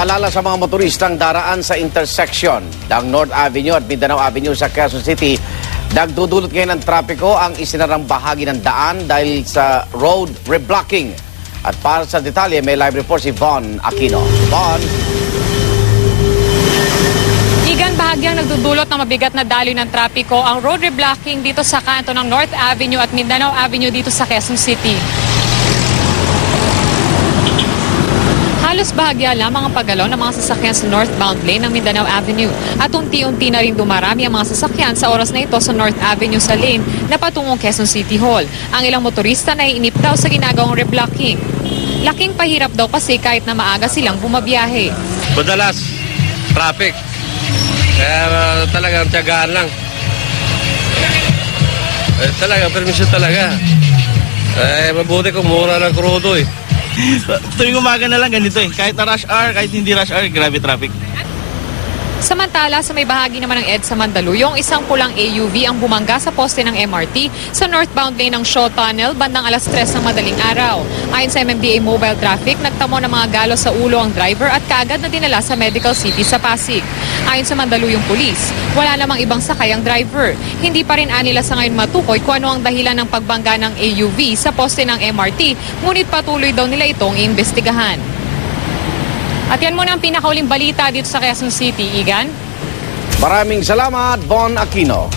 Paalala sa mga motoristang daraan sa intersection ng North Avenue at Mindanao Avenue sa Quezon City. Nagdudulot ngayon ng trapiko ang isinarang bahagi ng daan dahil sa road reblocking. At para sa detalye, may live report si Von Aquino. Von? Igan, bahagyang nagdudulot ng mabigat na daloy ng trapiko ang road reblocking dito sa kanto ng North Avenue at Mindanao Avenue dito sa Quezon City. Halos bahagya lamang ang paggalaw ng mga sasakyan sa northbound lane ng Mindanao Avenue at unti-unti na rin dumarami ang mga sasakyan sa oras na ito sa North Avenue sa lane na patungong Quezon City Hall. Ang ilang motorista na iinip daw sa ginagawang reblocking. Laking pahirap daw kasi kahit na maaga silang bumabiyahe. Madalas, traffic. Kaya talagang tiyagaan lang. Talaga, permission talaga. Mabuti kung mura ng krudo eh. Tuwing umaga na lang ganito eh. Kahit na rush hour, kahit hindi rush hour, grabe traffic. Samantala, sa may bahagi naman ng EDSA Mandaluyong, isang pulang AUV ang bumangga sa poste ng MRT sa northbound lane ng Shaw Tunnel bandang alas 3 ng madaling araw. Ayon sa MMDA Mobile Traffic, nagtamo ng mga galos sa ulo ang driver at kaagad na dinala sa Medical City sa Pasig. Ayon sa Mandaluyong Police, wala namang ibang sakay ang driver. Hindi pa rin anila sa ngayon matukoy kung ano ang dahilan ng pagbangga ng AUV sa poste ng MRT, ngunit patuloy daw nila itong iimbestigahan. At yan muna ang pinakauling balita dito sa Quezon City, Igan. Maraming salamat, Von Aquino.